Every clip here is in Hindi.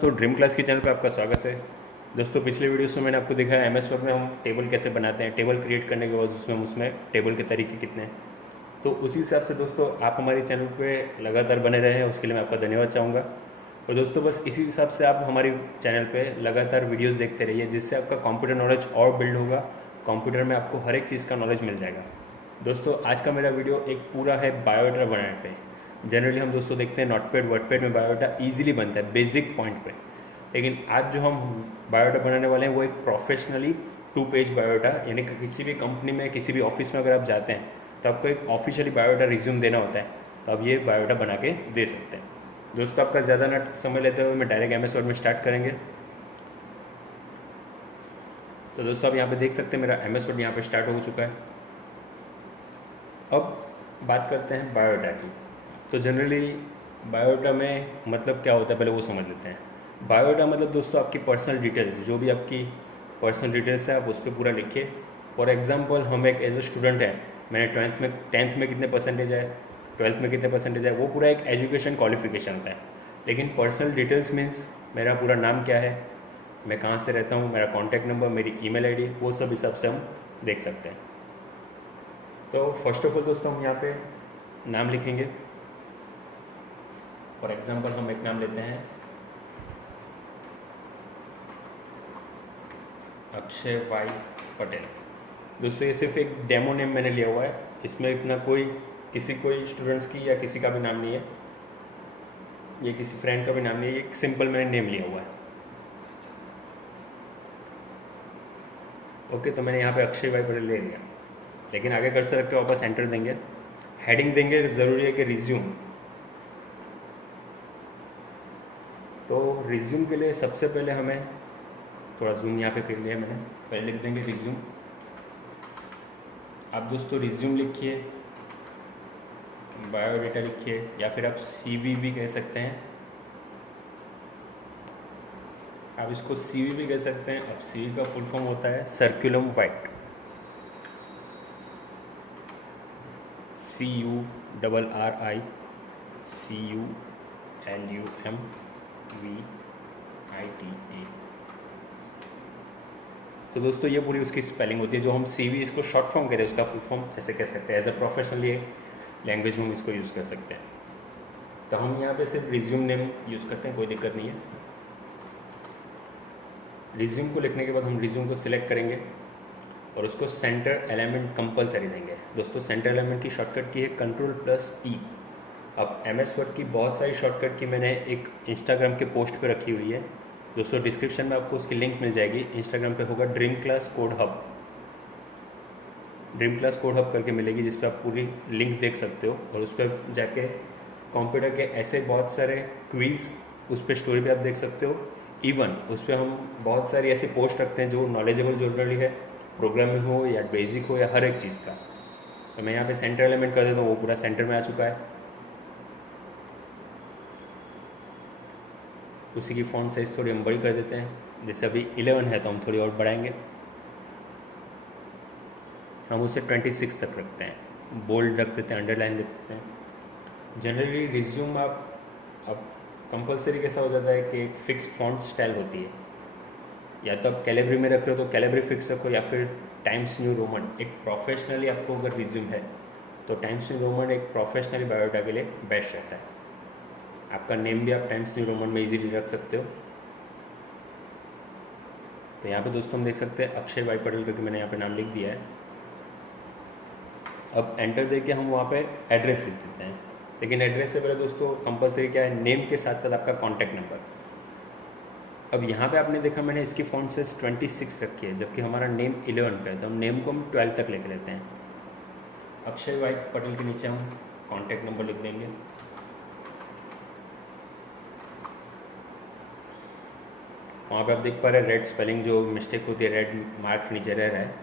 दोस्तों, ड्रीम क्लास की चैनल पर आपका स्वागत है। दोस्तों, पिछले वीडियोस में मैंने आपको दिखाया एमएस वर्ड में हम टेबल कैसे बनाते हैं। टेबल क्रिएट करने के बाद उसमें टेबल के तरीके कितने हैं। तो उसी हिसाब से दोस्तों आप हमारे चैनल पे लगातार बने रहे, उसके लिए मैं आपका धन्यवाद चाहूँगा। और दोस्तों बस इसी हिसाब से आप हमारी चैनल पे लगातार वीडियोस देखते रहिए, जिससे आपका कंप्यूटर नॉलेज और बिल्ड होगा। कंप्यूटर में आपको हर एक चीज़ का नॉलेज मिल जाएगा। दोस्तों आज का मेरा वीडियो एक पूरा है बायोडाटा बनाने पे। जनरली हम दोस्तों देखते हैं नोटपैड वर्डपैड में बायोडाटा ईजिली बनता है बेसिक पॉइंट पे, लेकिन आज जो हम बायोडाटा बनाने वाले हैं वो एक प्रोफेशनली 2 पेज बायोडाटा, यानी कि किसी भी कंपनी में किसी भी ऑफिस में अगर आप जाते हैं तो आपको एक ऑफिशियली बायोडाटा रिज्यूम देना होता है, तो आप ये बायोडाटा बना के दे सकते हैं। दोस्तों आपका ज़्यादा ना समय लेते हुए मैं डायरेक्ट एमएस वर्ड में स्टार्ट करेंगे। तो दोस्तों आप यहाँ पे देख सकते हैं मेरा एमएस वर्ड यहाँ पे स्टार्ट हो चुका है। अब बात करते हैं बायोडाटा की। तो जनरली बायोडाटा में मतलब क्या होता है पहले वो समझ लेते हैं। बायोडाटा मतलब दोस्तों आपकी पर्सनल डिटेल्स, जो भी आपकी पर्सनल डिटेल्स है आप उस पर पूरा लिखिए। फॉर एग्जांपल हम एक एज ए स्टूडेंट है, मैंने 10th में कितने परसेंटेज है, 12th में कितने परसेंटेज है, वो पूरा एक एजुकेशन क्वालिफिकेशन होता है। लेकिन पर्सनल डिटेल्स मीन्स मेरा पूरा नाम क्या है, मैं कहाँ से रहता हूँ, मेरा कॉन्टैक्ट नंबर, मेरी ईमेल आईडी, वो सब हिसाब से हम देख सकते हैं। तो फर्स्ट ऑफ ऑल दोस्तों हम यहाँ पे नाम लिखेंगे। फॉर एग्जांपल हम एक नाम लेते हैं अक्षय वाई पटेल। दोस्तों ये सिर्फ एक डेमो नेम मैंने लिया हुआ है, इसमें इतना कोई स्टूडेंट्स की या किसी का भी नाम नहीं है, ये किसी फ्रेंड का भी नाम नहीं है, एक सिंपल मैंने नेम लिया हुआ है। ओके, तो मैंने यहाँ पे अक्षय वाई पटेल ले लिया, लेकिन आगे कर सकते हो वापस एंटर देंगे, हेडिंग देंगे, ज़रूरी है कि रिज्यूम। तो रिज्यूम के लिए सबसे पहले हमें थोड़ा जूम यहाँ पे कर लिया मैंने, पहले लिख देंगे रिज्यूम। आप दोस्तों रिज्यूम लिखिए, बायोडाटा लिखिए, या फिर आप सीवी भी कह सकते हैं, आप इसको सीवी भी कह सकते हैं। अब सीवी का फुल फॉर्म होता है सर्कुलम वाइट, CURRICUNUMVITA। तो दोस्तों ये पूरी उसकी स्पेलिंग होती है। जो हम सीवी इसको शॉर्ट फॉर्म करें, उसका फुल फॉर्म ऐसे कह सकते हैं। एज अ प्रोफेशनली लैंग्वेज में हम इसको यूज़ कर सकते हैं। तो हम यहाँ पे सिर्फ रिज्यूम नेम यूज़ करते हैं, कोई दिक्कत नहीं है। रिज्यूम को लिखने के बाद हम रिज्यूम को सिलेक्ट करेंगे और उसको सेंटर एलिमेंट कंपलसरी देंगे। दोस्तों सेंटर एलिमेंट की शॉर्टकट की है Ctrl+E। अब एमएस वर्ड की बहुत सारी शॉर्टकट की मैंने एक इंस्टाग्राम के पोस्ट पे रखी हुई है। दोस्तों डिस्क्रिप्शन में आपको उसकी लिंक मिल जाएगी। इंस्टाग्राम पे होगा ड्रीम क्लास कोड हब करके मिलेगी, जिस पर आप पूरी लिंक देख सकते हो। और उस पर जाके कंप्यूटर के ऐसे बहुत सारे क्विज़ उस पर स्टोरी पे आप देख सकते हो। इवन उस पर हम बहुत सारी ऐसी पोस्ट रखते हैं जो नॉलेजेबल जनरली है, प्रोग्रामिंग हो या बेसिक हो या हर एक चीज़ का। तो मैं यहाँ पे सेंटर एलिमेंट कर देता हूँ, वो पूरा सेंटर में आ चुका है। उसी की फॉन्ट साइज़ थोड़ी हम बड़ी कर देते हैं, जैसे अभी 11 है तो हम थोड़ी और बढ़ाएंगे, हम उसे 26 तक रखते हैं, बोल्ड रख देते हैं, अंडरलाइन रख देते हैं। जनरली रिज्यूम आप अब कंपलसरी कैसा हो जाता है कि एक फिक्स फॉन्ट स्टाइल होती है, या तो आप कैलिब्री में रख रहे हो तो कैलिब्री फिक्स रखो, या फिर टाइम्स न्यू रोमन। एक प्रोफेशनली आपको अगर रिज्यूम है तो टाइम्स न्यू रोमन एक प्रोफेशनली बायोडाटा के लिए बेस्ट रहता है। आपका नेम भी आप टाइम्स न्यू रोमन में इजीली रख सकते हो। तो यहाँ पे दोस्तों हम देख सकते हैं अक्षय वाई पटेल करके मैंने यहाँ पे नाम लिख दिया है। अब एंटर दे के हम वहाँ पे एड्रेस लिख देते हैं, लेकिन एड्रेस से पहले दोस्तों कंपलसरी क्या है, नेम के साथ साथ आपका कॉन्टैक्ट नंबर। अब यहाँ पे आपने देखा मैंने इसकी फॉन्ट साइज 26 रखी है, जबकि हमारा नेम 11 पे है, तो हम नेम को हम 12 तक लेके लेते हैं। अक्षय वाई पटेल के नीचे हम कॉन्टैक्ट नंबर लिख देंगे। वहाँ पे आप देख पा रहे हैं रेड स्पेलिंग जो मिस्टेक होती है, रेड मार्क नीचे रह रहा है।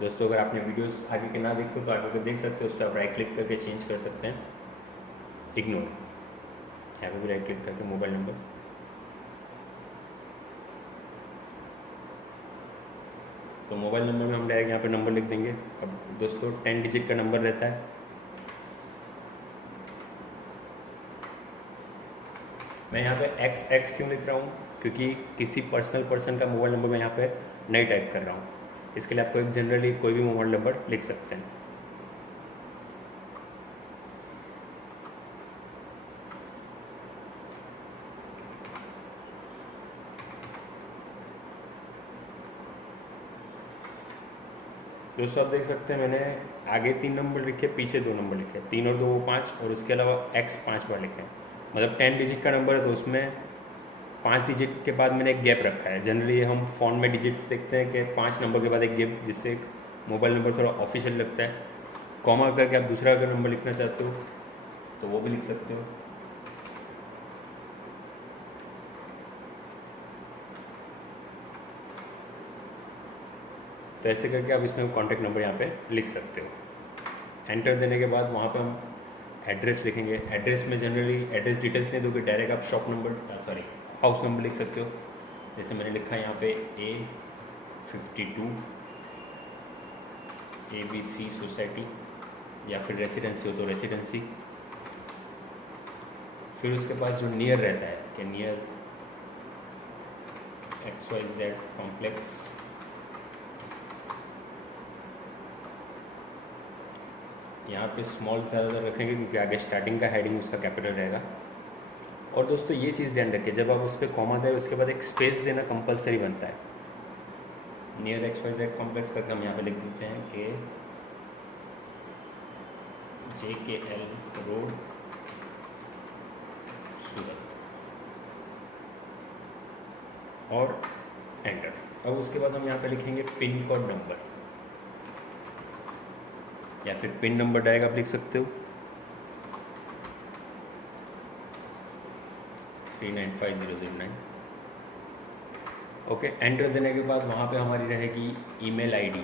दोस्तों अगर आपने वीडियोस आगे के ना देखो तो आगे के देख सकते हो, उस पर आप राइट क्लिक करके चेंज कर सकते हैं। इग्नोर, यहाँ पे भी राइट क्लिक करके मोबाइल नंबर, तो मोबाइल नंबर में हम डायरेक्ट यहाँ पे नंबर लिख देंगे। अब दोस्तों 10 डिजिट का नंबर रहता है, मैं यहाँ पे एक्स एक्स क्यों लिख रहा हूँ, क्योंकि किसी पर्सन का मोबाइल नंबर मैं यहाँ पे नहीं टाइप कर रहा हूँ। इसके लिए आपको एक जनरली कोई भी मोबाइल नंबर लिख सकते हैं। दोस्तों आप देख सकते हैं मैंने आगे 3 नंबर लिखे, पीछे 2 नंबर लिखे, 3 और 2 5, और उसके अलावा एक्स 5 बार लिखे हैं। मतलब 10 डिजिट का नंबर है तो उसमें 5 डिजिट के बाद मैंने एक गैप रखा है। जनरली हम फ़ोन में डिजिट्स देखते हैं कि 5 नंबर के बाद एक गैप, जिससे एक मोबाइल नंबर थोड़ा ऑफिशियल लगता है। कॉमा करके आप दूसरा अगर नंबर लिखना चाहते हो तो वो भी लिख सकते हो। तो ऐसे करके आप इसमें कॉन्टैक्ट नंबर यहाँ पे लिख सकते हो। एंटर देने के बाद वहाँ पे हम एड्रेस लिखेंगे। एड्रेस में जनरली एड्रेस डिटेल्स नहीं दोगे, डायरेक्ट आप शॉप नंबर हाउस नंबर लिख सकते हो। जैसे मैंने लिखा है यहाँ पे A52 ABC सोसाइटी, या फिर रेसिडेंसी हो तो रेसिडेंसी। फिर उसके पास जो नियर रहता है कि नियर XYZ कॉम्प्लेक्स, यहाँ पे स्मॉल ज़्यादातर रखेंगे क्योंकि आगे स्टार्टिंग का हेडिंग उसका कैपिटल रहेगा। और दोस्तों ये चीज़ ध्यान रखें, जब आप उस पर कॉमा दें उसके बाद एक स्पेस देना कंपलसरी बनता है। नियर XYZ कॉम्प्लेक्स करके हम यहाँ पे लिख देते हैं कि JKL रोड सूरत, और एंटर। अब उसके बाद हम यहाँ पे लिखेंगे पिन कोड नंबर, या फिर पिन नंबर डायरेक्ट आप लिख सकते हो 395009। ओके, एंटर देने के बाद वहाँ पे हमारी रहेगी ईमेल आईडी।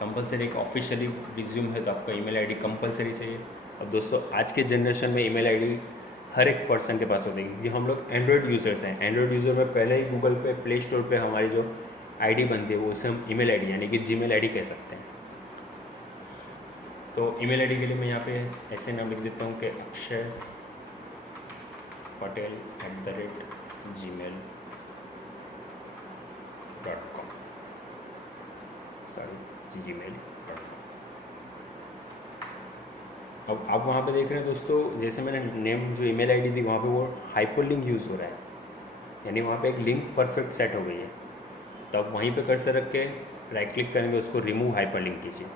कंपलसरी एक ऑफिशियली रिज्यूम है तो आपका ईमेल आईडी कंपलसरी चाहिए। अब दोस्तों आज के जनरेशन में ईमेल आईडी हर एक पर्सन के पास होती है, क्योंकि हम लोग एंड्रॉयड यूज़र्स हैं। एंड्रॉयड यूज़र में पहले ही गूगल पे प्ले स्टोर पे हमारी जो आईडी बनती है वो उसे हम ईमेल आईडी यानी कि जीमेल आईडी कह सकते हैं। तो ईमेल आईडी के लिए मैं यहाँ पे ऐसे नाम लिख देता हूँ कि akshay.patel@gmail.com, gmail.com। अब आप वहाँ पे देख रहे हैं दोस्तों, जैसे मैंने नेम जो ईमेल आईडी थी वहाँ पे वो हाइपरलिंक यूज़ हो रहा है, यानी वहाँ पे एक लिंक परफेक्ट सेट हो गई है। तो आप वहीं पे कर्सर रख के राइट क्लिक करेंगे, उसको रिमूव हाइपरलिंक कीजिए।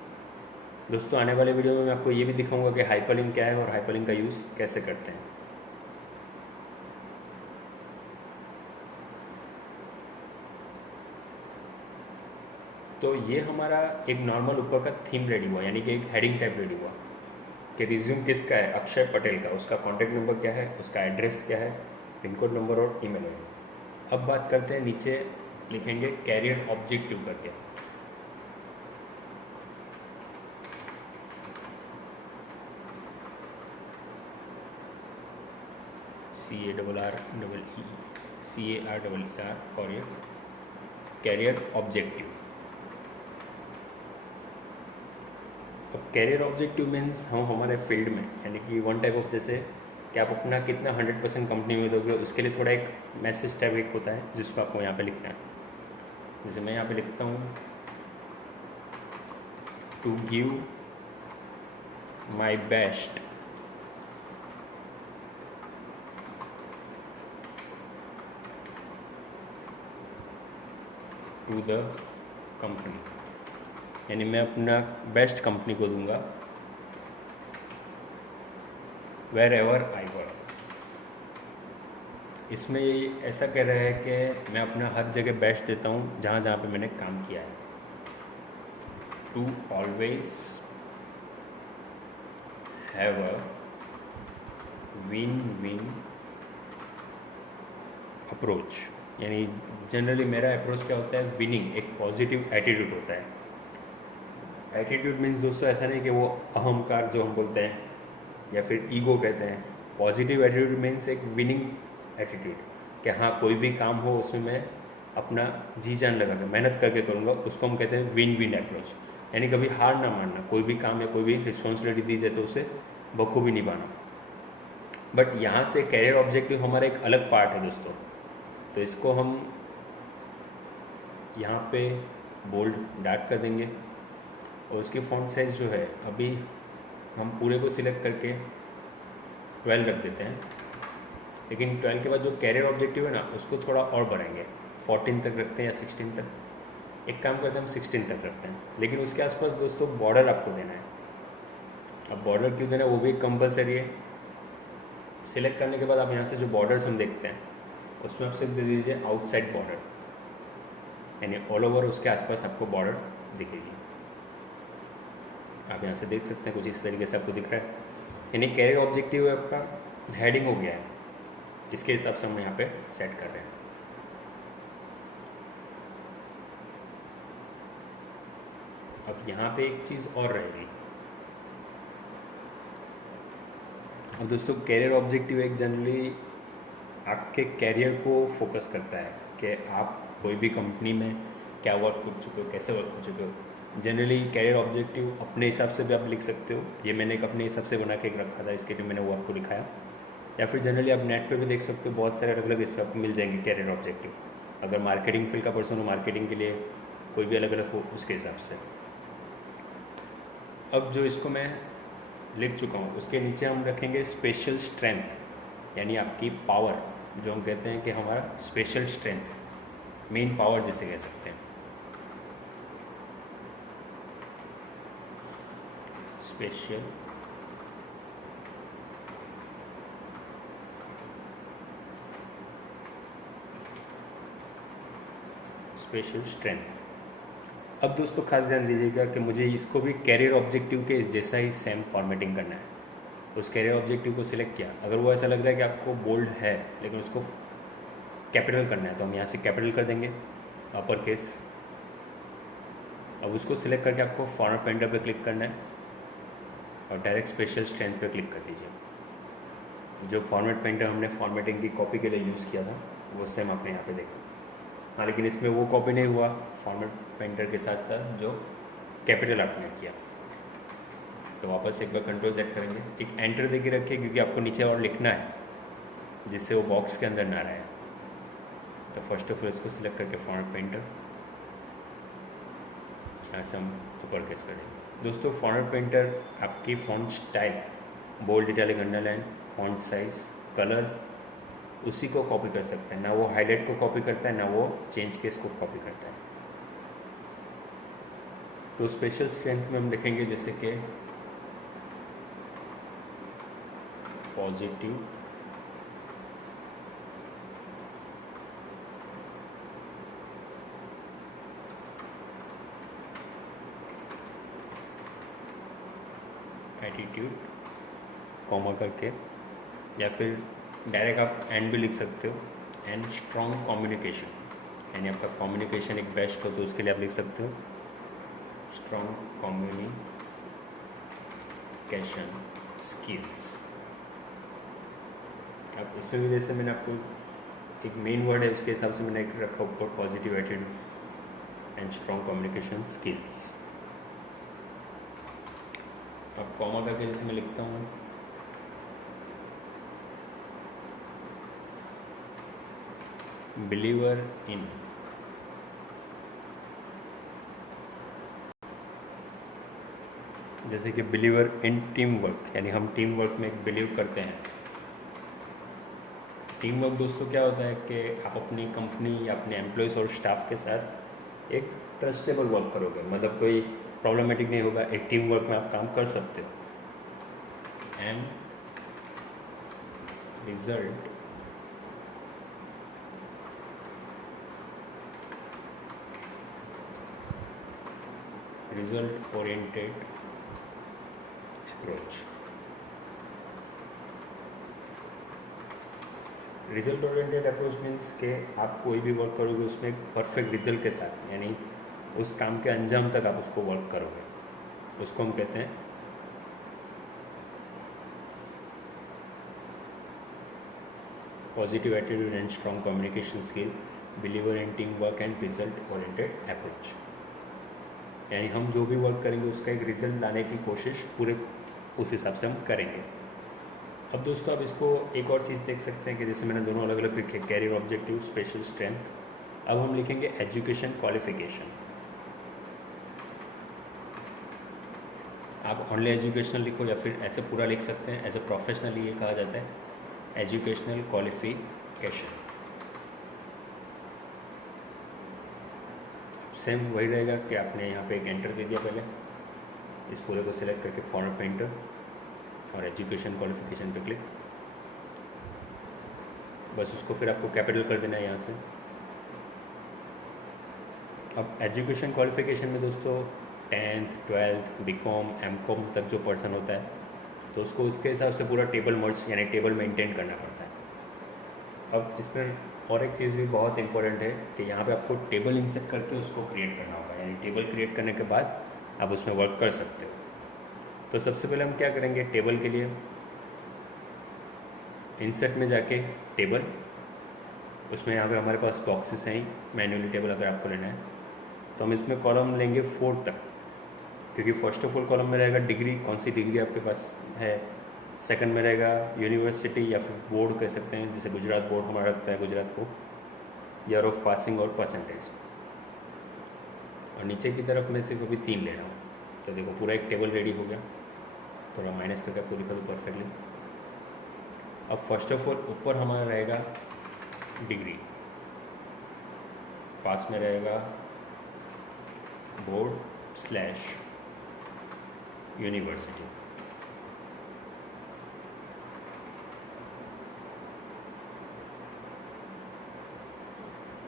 दोस्तों आने वाले वीडियो में मैं आपको ये भी दिखाऊंगा कि हाइपरलिंक क्या है और हाइपरलिंक का यूज़ कैसे करते हैं। तो ये हमारा एक नॉर्मल ऊपर का थीम रेडी हुआ, यानी कि एक हेडिंग टाइप रेडी हुआ कि रिज्यूम किसका है, अक्षय पटेल का। उसका कॉन्टैक्ट नंबर क्या है, उसका एड्रेस क्या है, पिन कोड नंबर और ईमेल आईडी। अब बात करते हैं, नीचे लिखेंगे कैरियर ऑब्जेक्टिव करके। CARRER career objective. अब कैरियर ऑब्जेक्टिव मीन्स हम हमारे फील्ड में, यानी कि वन टाइप ऑफ, जैसे कि आप अपना कितना 100% कंपनी में दोगे, उसके लिए थोड़ा एक मैसेज टाइप एक होता है जिसको आपको यहाँ पे लिखना है। जैसे मैं यहाँ पे लिखता हूँ to give my best to the company, यानी मैं अपना बेस्ट कंपनी को दूंगा वेर एवर आई वर्क। इसमें ये ऐसा कह रहा है कि मैं अपना हर जगह बेस्ट देता हूँ जहाँ जहाँ पे मैंने काम किया है। To always have a win win approach, यानी जनरली मेरा अप्रोच क्या होता है, विनिंग, एक पॉजिटिव एटीट्यूड होता है। एटीट्यूड मीन्स दोस्तों ऐसा नहीं कि वो अहंकार जो हम बोलते हैं या फिर ईगो कहते हैं। पॉजिटिव एटीट्यूड मीन्स एक विनिंग एटीट्यूड, कि हाँ कोई भी काम हो उसमें मैं अपना जी जान लगा कर मेहनत करके करूँगा, उसको हम कहते हैं विन विन अप्रोच। यानी कभी हार ना मानना, कोई भी काम या कोई भी रिस्पॉन्सिबिलिटी दी जाए तो उसे बखूबी निभाना। बट यहाँ से कैरियर ऑब्जेक्टिव हमारा एक अलग पार्ट है दोस्तों। तो इसको हम यहाँ पे बोल्ड डार्क कर देंगे और उसकी फॉन्ट साइज़ जो है अभी हम पूरे को सिलेक्ट करके 12 रख देते हैं, लेकिन 12 के बाद जो कैरियर ऑब्जेक्टिव है ना उसको थोड़ा और बढ़ाएंगे, 14 तक रखते हैं या 16 तक। एक काम करते हैं हम 16 तक रखते हैं, लेकिन उसके आसपास दोस्तों बॉर्डर आपको देना है। अब बॉर्डर क्यों देना है वो भी कंपलसरी है। सिलेक्ट करने के बाद आप यहाँ से जो बॉर्डर्स हम देखते हैं उसमें आप सिर्फ दे दीजिए आउटसाइड बॉर्डर, यानी ऑल ओवर उसके आसपास आपको बॉर्डर दिखेगी। आप यहाँ से देख सकते हैं कुछ इस तरीके से आपको दिख रहा है, यानी कैरियर ऑब्जेक्टिव आपका हेडिंग हो गया है। इसके हिसाब से हम यहाँ पे सेट कर रहे हैं। अब यहाँ पे एक चीज़ और रहेगी। अब दोस्तों कैरियर ऑब्जेक्टिव एक जनरली आपके कैरियर को फोकस करता है कि आप कोई भी कंपनी में क्या वर्क कर चुके हो, कैसे वर्क कर चुके हो। जनरली कैरियर ऑब्जेक्टिव अपने हिसाब से भी आप लिख सकते हो, ये मैंने एक अपने हिसाब से बना के एक रखा था, इसके लिए मैंने वर्क को लिखाया। या फिर जनरली आप नेट पे भी देख सकते हो, बहुत सारे अलग अलग इस पर आपको मिल जाएंगे कैरियर ऑब्जेक्टिव। अगर मार्केटिंग फील्ड का पर्सन हो, मार्केटिंग के लिए कोई भी अलग अलग हो उसके हिसाब से। अब जो इसको मैं लिख चुका हूँ उसके नीचे हम रखेंगे स्पेशल स्ट्रेंथ, यानी आपकी पावर, जो हम कहते हैं कि हमारा स्पेशल स्ट्रेंथ, मेन पावर जिसे कह सकते हैं। Special strength. अब दोस्तों खास ध्यान दीजिएगा कि मुझे इसको भी कैरियर ऑब्जेक्टिव के जैसा ही सेम फॉर्मेटिंग करना है। उस कैरियर ऑब्जेक्टिव को सिलेक्ट किया, अगर वो ऐसा लग रहा है कि आपको बोल्ड है लेकिन उसको कैपिटल करना है तो हम यहाँ से कैपिटल कर देंगे, अपर केस। अब उसको सिलेक्ट करके आपको फॉर्मेट पेंटर पे क्लिक करना है और डायरेक्ट स्पेशल स्ट्रेंथ पे क्लिक कर दीजिए। जो फॉर्मेट पेंटर हमने फॉर्मेटिंग की कॉपी के लिए यूज़ किया था वो सेम आपने यहाँ पे देखा। हाँ, लेकिन इसमें वो कॉपी नहीं हुआ फॉर्मेट पेंटर के साथ साथ जो कैपिटल आपने किया। तो वापस एक बार कंट्रोल सेट करेंगे, एक एंटर दे के रखिए क्योंकि आपको नीचे और लिखना है जिससे वो बॉक्स के अंदर ना रहे। तो फर्स्ट ऑफ ऑल इसको सिलेक्ट करके फॉर्मेट पेंटर, यहाँ से हम ऊपर केस करेंगे। दोस्तों फॉर्मेट पेंटर आपकी font style, bold, italic, underline, font size, colour, उसी को कॉपी कर सकते हैं। ना वो हाईलाइट को कॉपी करता है ना वो चेंज केस को कॉपी करता है। तो स्पेशल स्ट्रेंथ में हम लिखेंगे जैसे कि पॉजिटिव एटीट्यूड, कॉमा करके, या फिर डायरेक्ट आप एंड भी लिख सकते हो, एंड स्ट्रॉन्ग कम्युनिकेशन, यानी आपका कम्युनिकेशन एक बेस्ट हो तो उसके लिए आप लिख सकते हो स्ट्रॉन्ग कम्युनिकेशन स्किल्स। अब इसमें भी जैसे मैंने आपको एक मेन वर्ड है उसके हिसाब से मैंने एक रखा ऊपर positive attitude and strong communication skills. अब कॉमा करके जैसे मैं लिखता हूँ बिलीवर इन, जैसे कि बिलीवर इन टीम वर्क, यानी हम टीम वर्क में बिलीव करते हैं। टीम वर्क दोस्तों क्या होता है कि आप अपनी कंपनी या अपने एम्प्लॉयज़ और स्टाफ के साथ एक ट्रस्टेबल वर्क करोगे, मतलब कोई प्रॉब्लमेटिक नहीं होगा, एक टीम वर्क में आप काम कर सकते हो। And result result oriented approach. Result oriented approach means कि आप कोई भी वर्क करोगे उसमें एक परफेक्ट रिजल्ट के साथ, यानी उस काम के अंजाम तक आप उसको वर्क करोगे, उसको हम कहते हैं positive attitude and strong communication skill, believer in team work and result oriented approach. यानी हम जो भी वर्क करेंगे उसका एक रिजल्ट लाने की कोशिश पूरे उस हिसाब से हम करेंगे। अब दोस्तों आप इसको एक और चीज़ देख सकते हैं कि जैसे मैंने दोनों अलग अलग लिखे, कैरियर ऑब्जेक्टिव, स्पेशल स्ट्रेंथ। अब हम लिखेंगे एजुकेशन क्वालिफिकेशन। आप ओनली एजुकेशनल लिखो या फिर ऐसे पूरा लिख सकते हैं, एज ए प्रोफेशनल ये कहा जाता है एजुकेशनल क्वालिफिकेशन। सेम वही रहेगा कि आपने यहाँ पे एक एंटर दे दिया पहले, इस पूरे को सिलेक्ट करके फॉर्मेट पे एंटर और एजुकेशन क्वालिफिकेशन पे क्लिक। बस उसको फिर आपको कैपिटल कर देना है यहाँ से। अब एजुकेशन क्वालिफिकेशन में दोस्तों 10th 12th BCom MCom तक जो पर्सन होता है तो उसको उसके हिसाब से पूरा टेबल मर्ज यानी टेबल मेंटेन करना पड़ता है। अब इसमें और एक चीज़ भी बहुत इंपॉर्टेंट है कि यहाँ पे आपको टेबल इंसर्ट करके उसको क्रिएट करना होगा, यानी टेबल क्रिएट करने के बाद आप उसमें वर्क कर सकते हो। तो सबसे पहले हम क्या करेंगे, टेबल के लिए इंसर्ट में जाके टेबल, उसमें यहाँ पे हमारे पास बॉक्सेस हैं, मैन्युअली टेबल अगर आपको लेना है तो हम इसमें कॉलम लेंगे 4 तक, क्योंकि फर्स्ट ऑफ ऑल कॉलम में रहेगा डिग्री, कौन सी डिग्री आपके पास है। सेकंड में रहेगा यूनिवर्सिटी या फिर बोर्ड कह सकते हैं, जैसे गुजरात बोर्ड हमारा रखता है गुजरात को, ईयर ऑफ पासिंग और परसेंटेज। और नीचे की तरफ मैं सिर्फ अभी 3 ले रहा हूँ। तो देखो पूरा एक टेबल रेडी हो गया, थोड़ा माइनस करके आपको दिखा दूँ परफेक्टली। अब फर्स्ट ऑफ ऑल ऊपर हमारा रहेगा डिग्री, पास में रहेगा बोर्ड / यूनिवर्सिटी,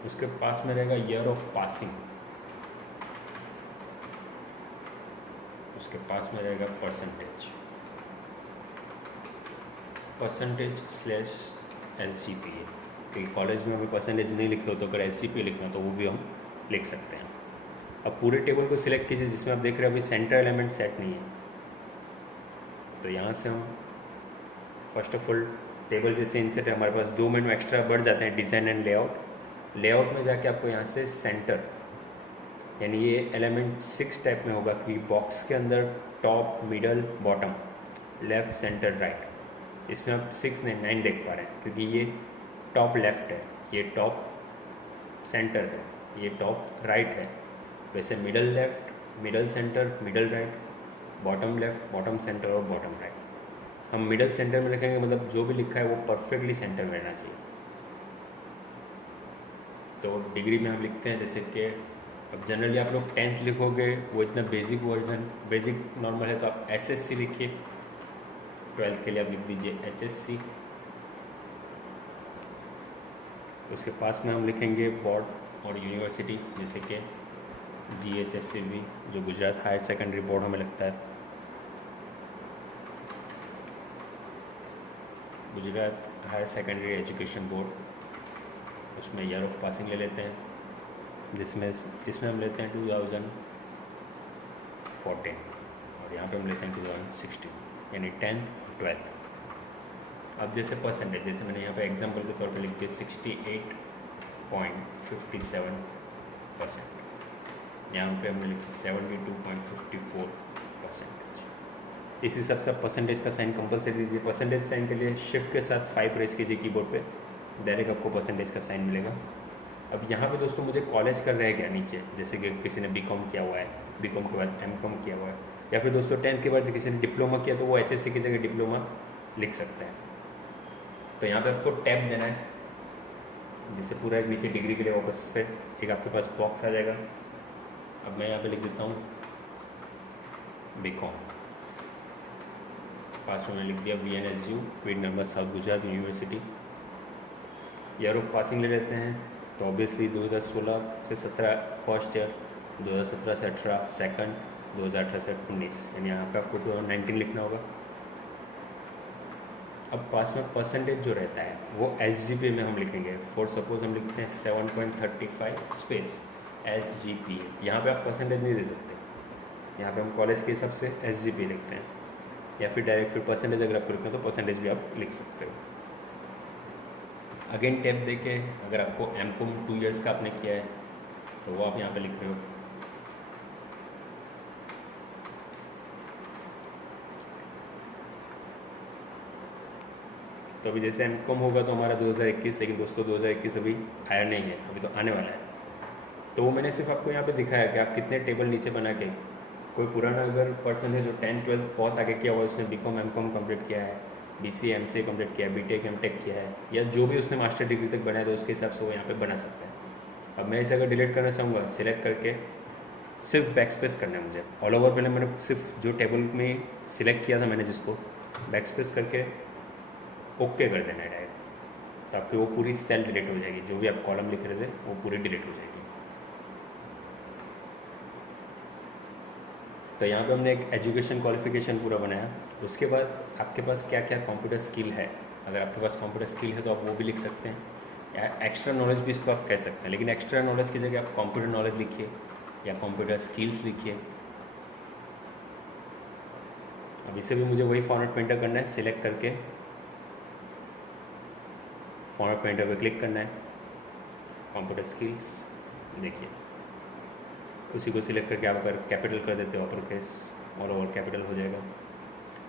उसके पास में रहेगा ईयर ऑफ पासिंग, उसके पास में रहेगा परसेंटेज / SGPA, क्योंकि कॉलेज में हमें परसेंटेज नहीं लिखे हो तो अगर SGPA लिखना तो वो भी हम लिख सकते हैं। अब पूरे टेबल को सिलेक्ट कीजिए, जिसमें आप देख रहे हैं अभी सेंटर एलिमेंट सेट नहीं है, तो यहाँ से हम फर्स्ट ऑफ ऑल टेबल जैसे इंसर्ट है, हमारे पास 2 मेनू एक्स्ट्रा बढ़ जाते हैं, डिज़ाइन एंड लेआउट। लेआउट में जाके आपको यहाँ से सेंटर, यानी ये एलिमेंट 6 टाइप में होगा, क्योंकि बॉक्स के अंदर top, middle, bottom, left, centre, right, इसमें आप 6 नहीं 9 देख पा रहे हैं, क्योंकि ये टॉप लेफ़्ट है, ये टॉप सेंटर है, ये टॉप राइट है। वैसे middle left, middle centre, middle right, bottom left, bottom centre और बॉटम राइट। हम मिडल सेंटर में लिखेंगे, मतलब जो भी लिखा है वो परफेक्टली सेंटर में रहना चाहिए। तो डिग्री में हम लिखते हैं जैसे कि अब जनरली आप लोग 10th लिखोगे, वो इतना बेसिक वर्जन, बेसिक नॉर्मल है तो आप SSC लिखिए। 12th के लिए आप लिख दीजिए HSC। उसके पास में हम लिखेंगे बोर्ड और यूनिवर्सिटी, जैसे कि GHSCB जो गुजरात हायर सेकेंडरी बोर्ड हमें लगता है, Gujarat higher secondary education board. उसमें ईयर ऑफ पासिंग ले लेते हैं, जिसमें इसमें हम लेते हैं 2014 और यहाँ पे हम लेते हैं 2016, यानी 10th और 12th। अब जैसे परसेंटेज, जैसे मैंने यहाँ पे एग्जांपल के तौर पे लिख दिया 68.57%, यहाँ पे हमने लिखी 72.54%। इस हिसाब से आप परसेंटेज का साइन कंपलसरी दीजिए। परसेंटेज साइन के लिए शिफ्ट के साथ 5 प्रेस कीजिए कीबोर्ड पे, डायरेक्ट आपको परसेंटेज का साइन मिलेगा। अब यहाँ पे दोस्तों मुझे कॉलेज का रह गया नीचे, जैसे कि किसी ने BCom किया हुआ है, BCom के बाद MCom किया हुआ है, या फिर दोस्तों 10th के बाद किसी ने डिप्लोमा किया तो वो HSC की जगह डिप्लोमा लिख सकते हैं। तो यहाँ पे आपको टैब देना है, जिससे पूरा एक नीचे डिग्री के लिए वापस से एक आपके पास बॉक्स आ जाएगा। अब मैं यहाँ पे लिख देता हूँ BCom, पास में लिख दिया VNSU, queen Narmada south Gujarat university. Year of passing ले लेते हैं, तो ऑब्वियसली 2016 से 17 फर्स्ट ईयर, 2017 से 18 सेकंड, 2018 से 19, यानी यहाँ पे आपको 2019 लिखना होगा। अब पास में परसेंटेज जो रहता है वो SGPA में हम लिखेंगे। फॉर सपोज हम लिखते हैं 7.35 स्पेस SGPA। यहाँ पे आप परसेंटेज नहीं दे सकते, यहाँ पे हम कॉलेज के हिसाब से SGPA लिखते हैं, या फिर डायरेक्ट फिर परसेंटेज अगर आपको लिखना है तो परसेंटेज भी आप लिख सकते हो। अगेन टैब देके अगर आपको MCom 2 इयर्स का आपने किया है तो वो आप यहाँ पे लिख रहे हो। तो अभी जैसे एमकॉम होगा तो हमारा 2021, लेकिन दोस्तों 2021 अभी आया नहीं है, अभी तो आने वाला है। तो वो मैंने सिर्फ आपको यहाँ पे दिखाया कि आप कितने टेबल नीचे बना के, कोई पुराना अगर पर्सन है जो 10-12 बहुत आगे किया हुआ है, उसने बीकॉम एमकॉम कंप्लीट किया है, बीसीए एमसीए कंप्लीट किया है, बीटेक एमटेक किया है, या जो भी उसने मास्टर डिग्री तक बनाया, तो उसके हिसाब से वो यहाँ पे बना सकता है। अब मैं इसे अगर डिलीट करना चाहूँगा, सिलेक्ट करके सिर्फ बैक स्पेस करना है मुझे ऑल ओवर। पहले मैंने सिर्फ जो टेबल में सिलेक्ट किया था मैंने, जिसको बैक स्पेस करके ओके कर देना है डायरेक्ट, तो आपकी वो पूरी सेल डिलीट हो जाएगी, जो भी आप कॉलम लिख रहे थे वो पूरी डिलीट हो जाएगी। तो यहाँ पे हमने एक एजुकेशन क्वालिफिकेशन पूरा बनाया। उसके बाद आपके पास क्या क्या कंप्यूटर स्किल है, अगर आपके पास कंप्यूटर स्किल है तो आप वो भी लिख सकते हैं, या एक्स्ट्रा नॉलेज भी इसको आप कह सकते हैं। लेकिन एक्स्ट्रा नॉलेज की जगह आप कंप्यूटर नॉलेज लिखिए या कंप्यूटर स्किल्स लिखिए। अब इसे भी मुझे वही फॉर्मेट पेंटर करना है, सिलेक्ट करके फॉर्मेट पेंटर पे क्लिक करना है, कंप्यूटर स्किल्स, देखिए उसी को सिलेक्ट करके आप अगर कैपिटल कर देते हो, upper case all over capital हो जाएगा।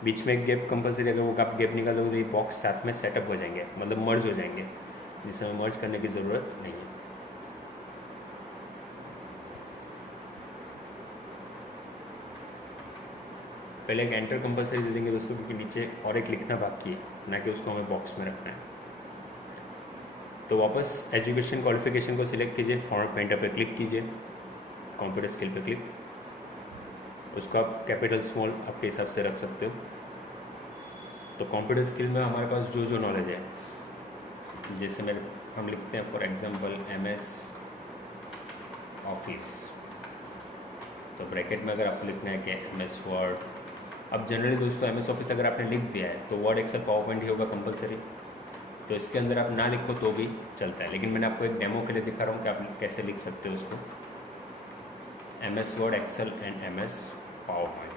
बीच में एक गैप कंपलसरी, अगर वो आप गैप निकाल दोगे तो ये बॉक्स साथ में सेटअप हो जाएंगे, मतलब मर्ज हो जाएंगे, जिसमें मर्ज करने की ज़रूरत नहीं है। पहले एक एंटर कंपलसरी दे देंगे दोस्तों, क्योंकि नीचे और एक लिखना बाकी है, ना कि उसको हमें बॉक्स में रखना है। तो वापस एजुकेशन क्वालिफिकेशन को सिलेक्ट कीजिए, फॉर्मेट पेंटर पे क्लिक कीजिए, कंप्यूटर स्किल पे क्लिक, उसको आप कैपिटल स्मॉल आपके हिसाब से रख सकते हो। तो कंप्यूटर स्किल में हमारे पास जो जो नॉलेज है, जैसे हम लिखते हैं फॉर एग्जांपल MS ऑफिस, तो ब्रैकेट में अगर आपको लिखना है कि MS वर्ड, अब जनरली दोस्तों MS ऑफिस अगर आपने लिख दिया है तो वर्ड एक्सेल पावर पॉइंट ही होगा कंपलसरी, तो इसके अंदर आप ना लिखो तो भी चलता है। लेकिन मैंने आपको एक डेमो के लिए दिखा रहा हूँ कि आप कैसे लिख सकते हो उसको, MS Word, Excel and MS PowerPoint.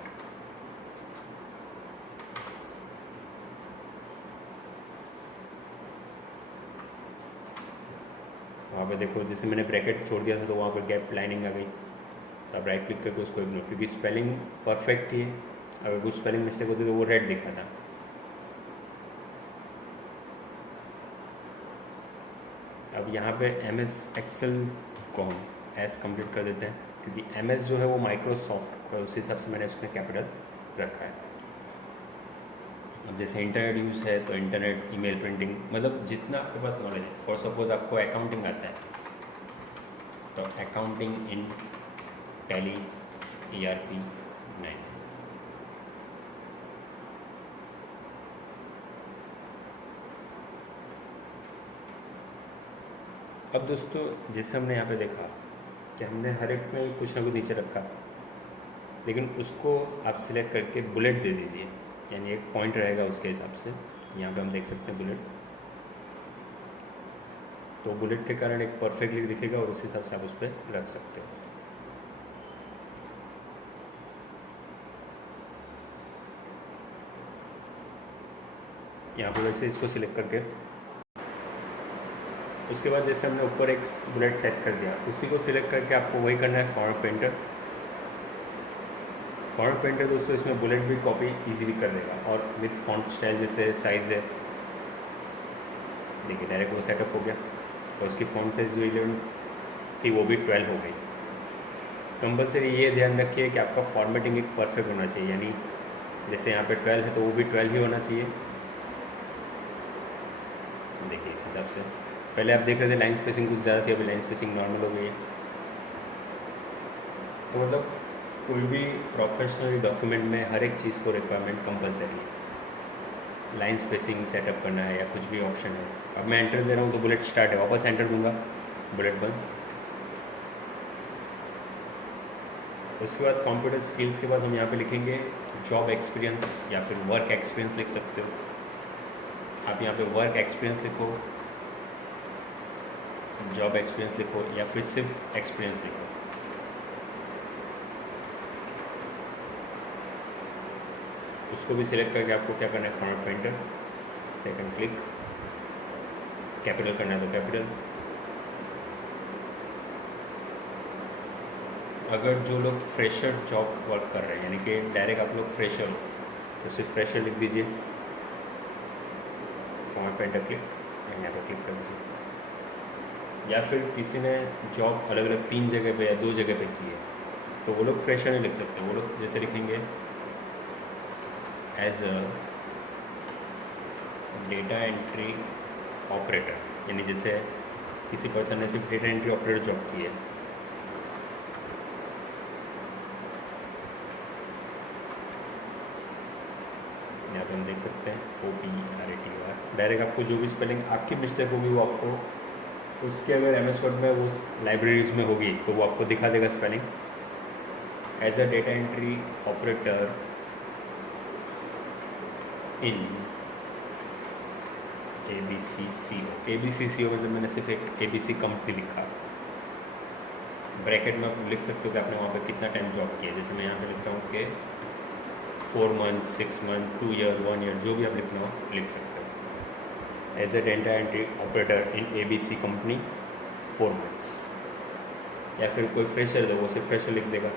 वहाँ पे देखो जैसे मैंने ब्रैकेट छोड़ दिया था तो वहाँ पर गैप लाइनिंग आ गई, तो आप राइट क्लिक करके उसको इग्नोर, क्योंकि स्पेलिंग परफेक्ट ही है, अगर कुछ स्पेलिंग मिस्टेक होती तो वो रेड दिखा था। अब यहाँ पे MS एक्सेल को हम एस कंप्लीट कर देते हैं, क्योंकि MS जो है वो माइक्रोसॉफ्ट, उस हिसाब से मैंने उसमें कैपिटल रखा है। अब जैसे इंटरनेट यूज़ है तो इंटरनेट, ईमेल, प्रिंटिंग, मतलब जितना आपके पास नॉलेज है। फॉर सपोज आपको अकाउंटिंग आता है तो अकाउंटिंग इन टैली ERP 9। अब दोस्तों जैसे हमने यहाँ पे देखा कि हमने हर एक में कुछ ना कुछ नीचे रखा, लेकिन उसको आप सिलेक्ट करके बुलेट दे दीजिए, यानी एक पॉइंट रहेगा उसके हिसाब से। यहाँ पे हम देख सकते हैं बुलेट, तो बुलेट के कारण एक परफेक्टली दिखेगा और उस हिसाब से आप उस पर रख सकते हो। यहाँ पर वैसे इसको सिलेक्ट करके, उसके बाद जैसे हमने ऊपर एक बुलेट सेट कर दिया, उसी को सिलेक्ट करके आपको वही करना है, फॉर्मेट पेंटर। फॉर्मेट पेंटर दोस्तों इसमें बुलेट भी कॉपी इजीली कर देगा, और विथ फॉन्ट स्टाइल जैसे साइज़ है, देखिए डायरेक्ट वो सेटअप हो गया, और उसकी फॉन्ट साइज जो 11 थी वो भी 12 हो गई। कंपलसरी ये ध्यान रखिए कि आपका फॉर्मेटिंग एक परफेक्ट होना चाहिए, यानी जैसे यहाँ पे 12 है तो वो भी 12 ही होना चाहिए। देखिए इस हिसाब से, पहले आप देख रहे थे लाइन स्पेसिंग कुछ ज़्यादा थी, अभी लाइन स्पेसिंग नॉर्मल हो गई है। तो मतलब कोई भी प्रोफेशनल डॉक्यूमेंट में हर एक चीज़ को रिक्वायरमेंट कंपलसरी है, लाइन स्पेसिंग सेटअप करना है या कुछ भी ऑप्शन है। अब मैं एंटर दे रहा हूँ तो बुलेट स्टार्ट है, वापस एंटर दूंगा, बुलेट बंद। उसके बाद कंप्यूटर स्किल्स के बाद हम यहाँ पे लिखेंगे जॉब एक्सपीरियंस या फिर वर्क एक्सपीरियंस लिख सकते हो। आप यहाँ पे वर्क एक्सपीरियंस लिखो, जॉब एक्सपीरियंस लिखो, या फिर सिर्फ एक्सपीरियंस लिखो। उसको भी सिलेक्ट करके आपको क्या करना है, format painter, second click, capital करना है तो कैपिटल। अगर जो लोग फ्रेशर जॉब वर्क कर रहे हैं, यानी कि डायरेक्ट आप लोग फ्रेशर हो, तो सिर्फ फ्रेशर लिख दीजिए, फॉर्मेट पे एंटर क्लिक, यहाँ पे क्लिक कर दीजिए। या फिर किसी ने जॉब अलग अलग 3 जगह पे या 2 जगह पे की है तो वो लोग फ्रेशर नहीं लिख सकते, वो लोग जैसे लिखेंगे as a data entry operator, यानी जैसे किसी पर्सन ने सिर्फ डेटा एंट्री ऑपरेटर जॉब की है। यहाँ पे हम देख सकते हैं OPRATOR। डायरेक्ट आपको जो भी स्पेलिंग आपकी मिस्टेक होगी वो आपको उसके अगर MS वर्ड में वो लाइब्रेरीज में होगी तो वो आपको दिखा देगा spelling. As a data entry operator in KBCCO मतलब मैंने सिर्फ एक KBC कंपनी लिखा, ब्रैकेट में आप लिख सकते हो कि आपने वहाँ पे कितना टाइम जॉब किया। जैसे मैं यहाँ पे लिखता हूँ कि 4 मंथ, 6 मंथ, 2 ईयर, 1 ईयर, जो भी आप लिखना हो लिख सकते हो। As a data entry operator in ABC company 4 months. या फिर कोई फ्रेशर है वो सिर्फ फ्रेशर लिख देगा।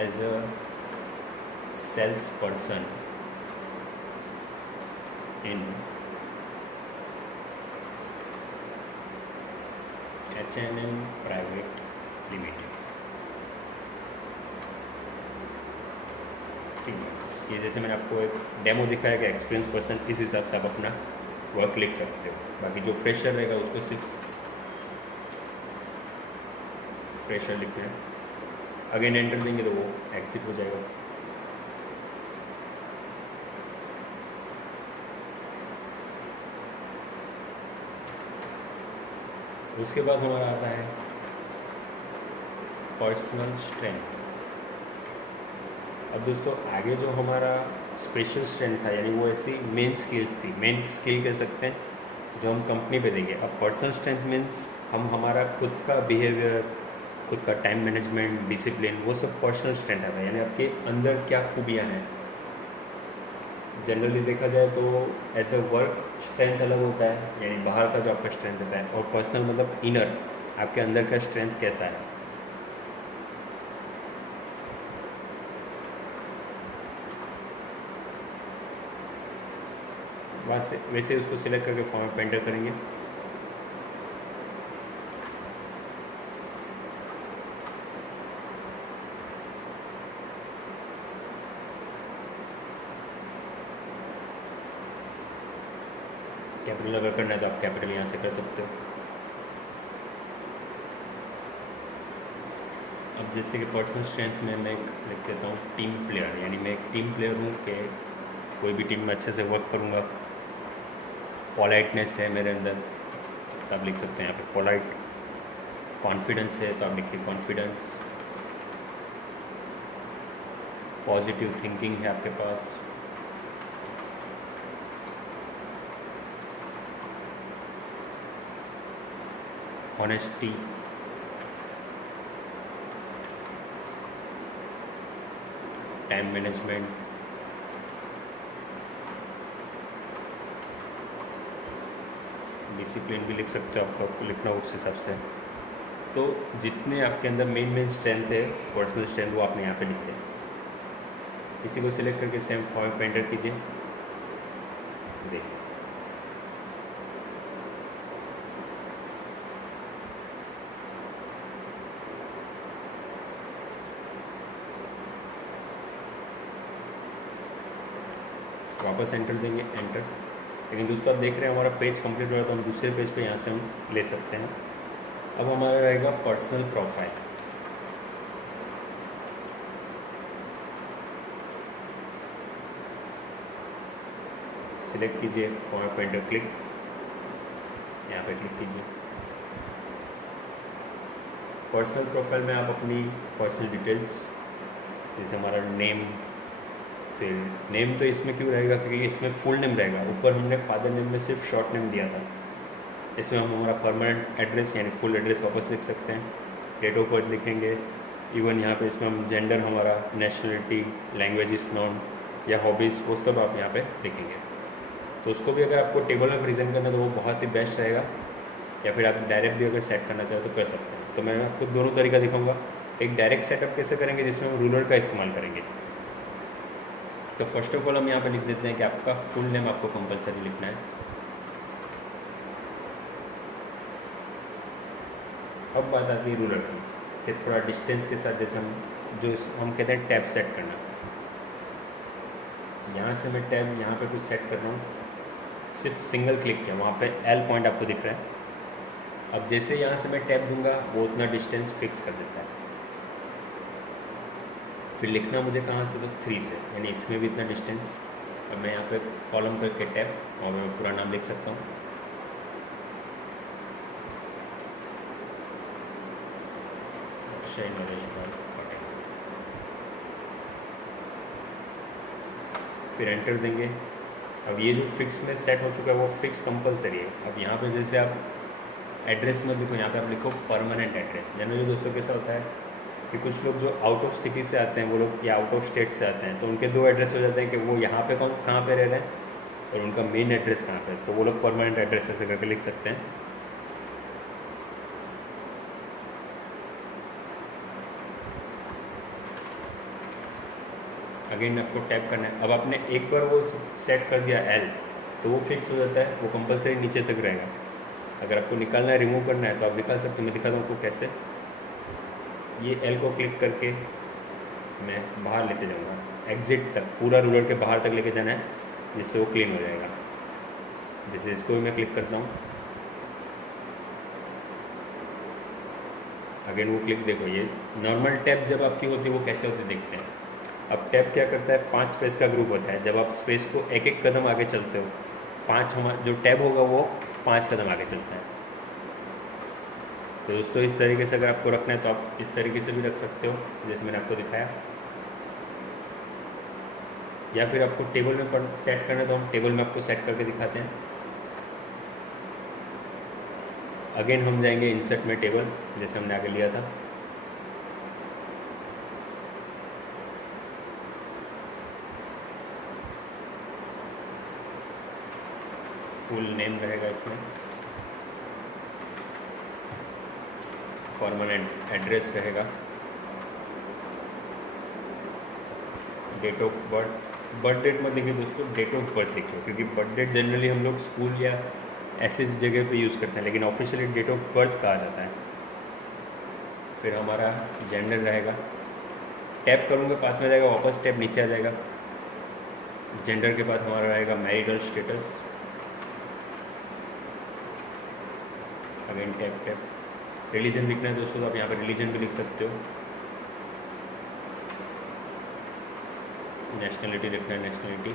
As a sales person in H&M private limited 3 months. ये जैसे मैंने आपको एक डेमो दिखाया कि एक्सपीरियंस पर्सन, इस हिसाब से आप अपना वर्क लिख सकते हो। बाकी जो फ्रेशर रहेगा उसको सिर्फ फ्रेशर लिखना है। अगेन एंटर देंगे तो वो एग्जिट हो जाएगा। उसके बाद हमारा आता है पर्सनल स्ट्रेंथ। अब दोस्तों आगे जो हमारा स्पेशल स्ट्रेंथ था, यानी वो ऐसी मेन स्किल्स थी, मेन स्किल कह सकते हैं जो हम कंपनी पे देंगे। अब पर्सनल स्ट्रेंथ मीन्स हम हमारा खुद का बिहेवियर, खुद का टाइम मैनेजमेंट, डिसिप्लिन, वो सब पर्सनल स्ट्रेंथ आता है, यानी आपके अंदर क्या खूबियाँ हैं। जनरली देखा जाए तो ऐसे वर्क स्ट्रेंथ अलग होता है, यानी बाहर का जो आपका स्ट्रेंथ होता है, और पर्सनल मतलब इनर, आपके अंदर का स्ट्रेंथ कैसा है। वैसे उसको सिलेक्ट करके फॉर्मेट पे एंटर करेंगे। कैपिटल अगर करना है तो आप कैपिटल यहाँ से कर सकते हो। अब जैसे कि पर्सनल स्ट्रेंथ में मैं लिख देता हूँ टीम प्लेयर, यानी मैं एक टीम प्लेयर हूँ कि कोई भी टीम में अच्छे से वर्क करूँगा। पोलाइटनेस है मेरे अंदर तो आप लिख सकते हैं यहाँ पे पोलाइट। कॉन्फिडेंस है तो आप लिखिए कॉन्फिडेंस। पॉजिटिव थिंकिंग है आपके पास। ऑनेस्टी, टाइम मैनेजमेंट, डिसिप्लिन भी लिख सकते हो, आपको लिखना उस हिसाब से। तो जितने आपके अंदर मेन स्ट्रेंथ है, पर्सनल स्ट्रेंथ, वो आपने यहाँ पे लिखे। इसी को सिलेक्ट करके सेम फॉर्मेट पे एंटर कीजिए। देखिए वापस एंटर देंगे, एंटर। लेकिन दोस्तों आप देख रहे हैं हमारा पेज कंप्लीट हो रहा है, तो हम दूसरे पेज पे यहाँ से हम ले सकते हैं। अब हमारा रहेगा पर्सनल प्रोफाइल। सिलेक्ट कीजिए, फॉर्मेट पे एंटर क्लिक, यहाँ पे क्लिक कीजिए। पर्सनल प्रोफाइल में आप अपनी पर्सनल डिटेल्स, जैसे हमारा नेम, फिर नेम तो इसमें क्यों रहेगा क्योंकि इसमें फुल नेम रहेगा। ऊपर हमने फादर नेम में सिर्फ शॉर्ट नेम दिया था, इसमें हम हमारा परमानेंट एड्रेस यानी फुल एड्रेस वापस लिख सकते हैं। डेट ऑफ बर्थ लिखेंगे। इवन यहाँ पे इसमें हम जेंडर, हमारा नेशनलिटी, लैंग्वेज नॉन या हॉबीज़, वो सब आप यहाँ पे लिखेंगे। तो उसको भी अगर आपको टेबल में प्रेजेंट करना है तो वो बहुत ही बेस्ट रहेगा, या फिर आप डायरेक्ट भी अगर सेट करना चाहो तो कर सकते हैं। तो मैं आपको दोनों तरीका दिखाऊंगा। एक डायरेक्ट सेटअप कैसे करेंगे जिसमें हम रूलर का इस्तेमाल करेंगे। तो फर्स्ट ऑफ ऑल हम यहाँ पे लिख देते हैं कि आपका फुल नेम आपको कंपलसरी लिखना है। अब बात आती है रूलर की, कि थोड़ा डिस्टेंस के साथ जैसे हम कहते हैं टैब सेट करना। यहाँ से मैं टैब यहाँ पे कुछ सेट कर रहा हूँ, सिर्फ सिंगल क्लिक किया, वहाँ पे एल पॉइंट आपको दिख रहा है। अब जैसे यहाँ से मैं टैब दूंगा वो उतना डिस्टेंस फिक्स कर देता है। फिर लिखना मुझे कहाँ से, तो 3 से, यानी इसमें भी इतना डिस्टेंस। अब मैं यहाँ पे कॉलम करके टैब, और मैं पूरा नाम लिख सकता हूँ। अक्षय नरेश पटेल। फिर एंटर देंगे। अब ये जो फिक्स में सेट हो चुका है वो फिक्स कंपलसरी है। अब यहाँ पे जैसे आप एड्रेस में लिखो, यहाँ पे आप लिखो परमानेंट एड्रेस। जनरली दोस्तों कैसा होता है कि कुछ लोग जो आउट ऑफ सिटी से आते हैं वो लोग, या आउट ऑफ स्टेट से आते हैं, तो उनके 2 एड्रेस हो जाते हैं कि वो यहाँ पे कहाँ पे रह रहे हैं और उनका मेन एड्रेस कहाँ पे, तो वो लोग परमानेंट एड्रेस ऐसे करके लिख सकते हैं। अगेन आपको टैप करना है। अब आपने एक बार वो सेट कर दिया एल, तो वो फिक्स हो जाता है, वो कंपलसरी नीचे तक रहेगा। अगर आपको निकालना है, रिमूव करना है, तो आप निकाल सकते हैं। मैं दिखाता हूँ आपको कैसे। ये एल को क्लिक करके मैं बाहर लेते जाऊँगा, एग्जिट तक, पूरा रूलर के बाहर तक लेके जाना है, जिससे वो क्लीन हो जाएगा। जैसे इसको भी मैं क्लिक करता हूँ, अगेन वो क्लिक, देखो ये नॉर्मल टैब जब आपकी होती है वो कैसे होती देखते हैं। अब टैब क्या करता है, 5 स्पेस का ग्रुप होता है। जब आप स्पेस को एक एक कदम आगे चलते हो, 5 जो टैब होगा वो 5 कदम आगे चलता है। तो दोस्तों इस तरीके से अगर आपको रखना है तो आप इस तरीके से भी रख सकते हो, जैसे मैंने आपको दिखाया। या फिर आपको टेबल में सेट करना है तो हम टेबल में आपको सेट करके दिखाते हैं। अगेन हम जाएंगे इंसर्ट में टेबल, जैसे हमने आगे लिया था। फुल नेम रहेगा इसमें, परमानेंट एड्रेस रहेगा, डेट ऑफ बर्थ डेट मत लिखिए दोस्तों, डेट ऑफ बर्थ लिखिए, क्योंकि बर्थ डेट जनरली हम लोग स्कूल या ऐसे जगह पे यूज़ करते हैं, लेकिन ऑफिशियली डेट ऑफ बर्थ कहा जाता है। फिर हमारा जेंडर रहेगा, टैप करूँगा पास में जाएगा, वापस टैप नीचे आ जाएगा। जेंडर के बाद हमारा रहेगा marital status, again tap. Religion लिखना है दोस्तों तो आप यहाँ पर रिलीजन भी लिख सकते हो। नेशनलिटी लिखना है, नेशनलिटी।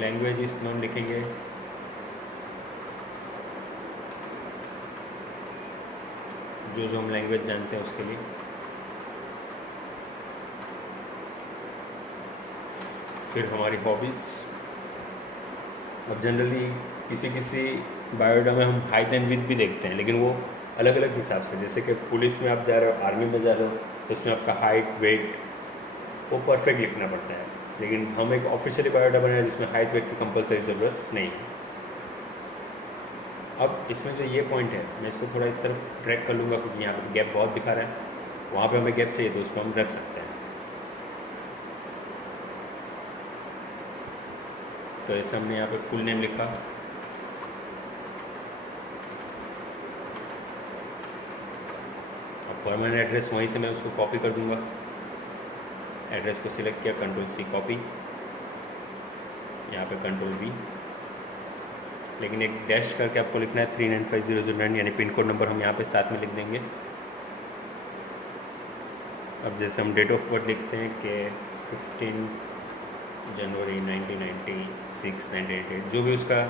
लैंग्वेज इस नॉन लिखेंगे, जो हम लैंग्वेज जानते हैं उसके लिए। फिर हमारी हॉबीज़। अब जनरली किसी बायोडा में हम हाइट एंड विड्थ भी देखते हैं, लेकिन वो अलग अलग हिसाब से, जैसे कि पुलिस में आप जा रहे हो, आर्मी में जा रहे हो, तो उसमें आपका हाइट वेट वो परफेक्ट लिखना पड़ता है। लेकिन हम एक ऑफिशियली बायोडा बना है जिसमें हाइट वेट की कंपलसरी ज़रूरत नहीं है। अब इसमें जो ये पॉइंट है, मैं इसको थोड़ा इस तरफ ट्रैक कर लूँगा, क्योंकि यहाँ पर गैप बहुत दिखा रहा है, वहाँ पे हमें गैप चाहिए तो उसको हम रख सकते हैं। तो ऐसे हमने यहाँ पे फुल नेम लिखा, अब परमानेंट एड्रेस वहीं से मैं उसको कॉपी कर दूँगा। एड्रेस को सिलेक्ट किया, कंट्रोल सी कॉपी, यहाँ पे कंट्रोल वी, लेकिन एक डैश करके आपको लिखना है 395009, यानी पिन कोड नंबर हम यहाँ पे साथ में लिख देंगे। अब जैसे हम डेट ऑफ बर्थ लिखते हैं कि 15 जनवरी 1996, 1988, जो भी उसका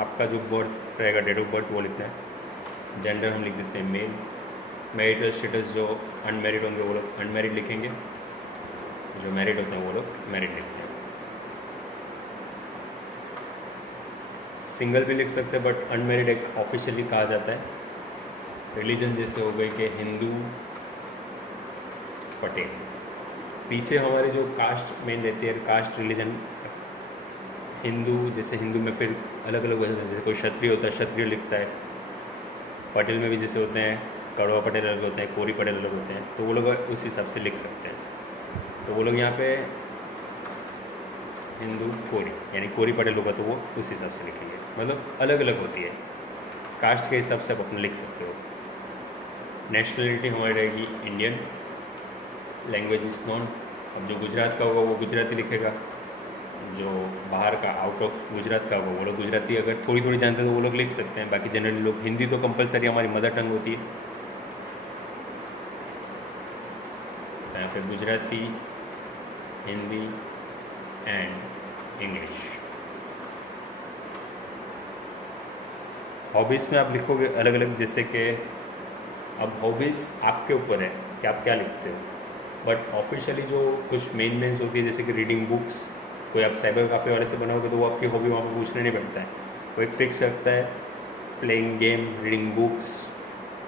आपका जो बर्थ रहेगा, डेट ऑफ बर्थ, वो लिखना है। जेंडर हम लिख देते हैं मेल। मैरिटल स्टेटस, जो अनमैरिड होंगे वो लोग अनमैरिड लिखेंगे, जो मैरिड होते हैं वो लोग मैरिड लिखते हैं। सिंगल भी लिख सकते हैं, बट अनमैरिड एक ऑफिशियली कहा जाता है। रिलीजन जैसे हो गई कि हिंदू, पटेल। पीछे हमारी जो कास्ट मेन रहती है, कास्ट रिलीजन हिंदू, जैसे हिंदू में फिर अलग अलग वजह से, जैसे कोई क्षत्रिय होता है क्षत्रिय लिखता है। पटेल में भी जैसे होते हैं, कड़वा पटेल अलग होते हैं, कोरी पटेल अलग होते हैं, तो वो लोग उस हिसाब से लिख सकते हैं। तो वो लोग यहाँ पे हिंदू कोरी, यानी कोरी पटेल होगा तो वो उस हिसाब से लिखेंगे, मतलब अलग अलग होती है। कास्ट के हिसाब से आप अपना लिख सकते हो। नेशनलिटी हमारी रहेगी इंडियन। लैंग्वेज इज नॉन, अब जो गुजरात का होगा वो गुजराती लिखेगा, जो बाहर का आउट ऑफ गुजरात का होगा वो लोग गुजराती, अगर थोड़ी थोड़ी जानते हैं तो वो लोग लिख सकते हैं। बाकी जनरली लोग हिंदी तो कंपलसरी हमारी मदर टंग होती है, तो यहाँ पे Gujarati, Hindi and English. Hobbies में आप लिखोगे अलग अलग, जैसे कि अब हॉबीज़ आपके ऊपर है कि आप क्या लिखते हो, बट ऑफिशियली जो कुछ मेन्स होती है जैसे कि रीडिंग बुक्स, कोई आप साइबर काफ़े वाले से बनाओगे तो वो आपकी हॉबी वहाँ पर पूछने नहीं पड़ता है, वो एक फिक्स रखता है। Playing game, reading books,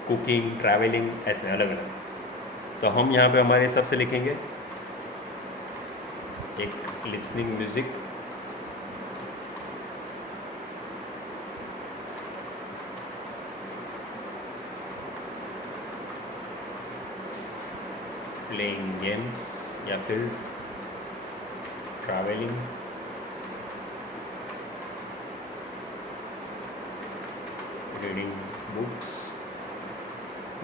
cooking, travelling, ऐसे अलग अलग। तो हम यहाँ पे हमारे हिसाब से लिखेंगे एक लिसनिंग म्यूज़िक, प्लेइंग गेम्स, या फिर travelling, reading books,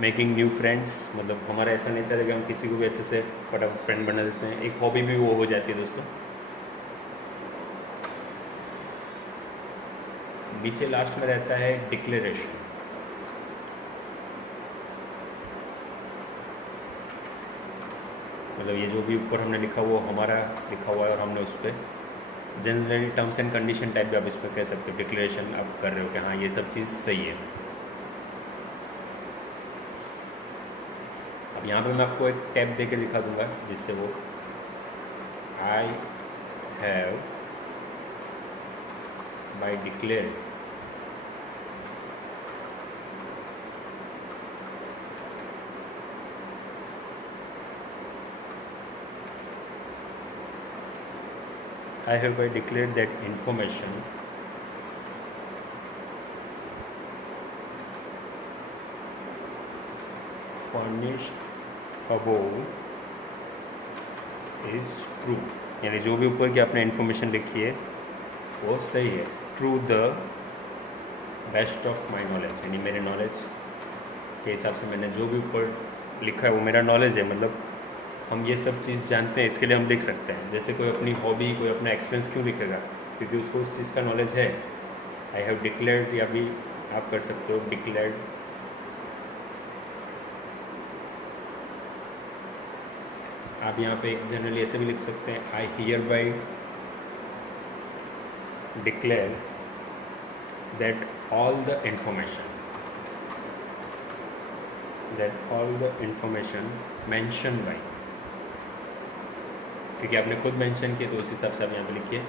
making new friends. मतलब हमारा ऐसा नेचर है कि हम किसी को भी अच्छे से फटाफट फ्रेंड बना देते हैं, एक हॉबी भी वो हो जाती है दोस्तों। नीचे लास्ट में रहता है डिक्लेरेशन। मतलब ये जो भी ऊपर हमने लिखा वो हमारा लिखा हुआ है और हमने उस पर generally terms and condition type भी आप इस पर कह सकते हो, डिक्लेरेशन आप कर रहे हो कि हाँ ये सब चीज़ सही है। अब यहाँ पे मैं आपको एक टैब दे के दिखा दूंगा जिससे वो I have by declare I have by declared that information furnished above is true, यानी जो भी ऊपर की आपने इन्फॉर्मेशन लिखी है वो सही है। True the best of my knowledge, यानी मेरे नॉलेज के हिसाब से मैंने जो भी ऊपर लिखा है वो मेरा नॉलेज है। मतलब हम ये सब चीज़ जानते हैं, इसके लिए हम लिख सकते हैं। जैसे कोई अपनी हॉबी, कोई अपना एक्सपीरियंस क्यों लिखेगा, क्योंकि उसको उस चीज़ का नॉलेज है। आई हैव डिक्लेयर्ड, या भी आप कर सकते हो डिक्लेयर्ड। आप यहाँ पे जनरली ऐसे भी लिख सकते हैं, I hear by declare that all the information mention by, क्योंकि आपने खुद मेंशन किया तो उस हिसाब से आप यहाँ पे लिखिए।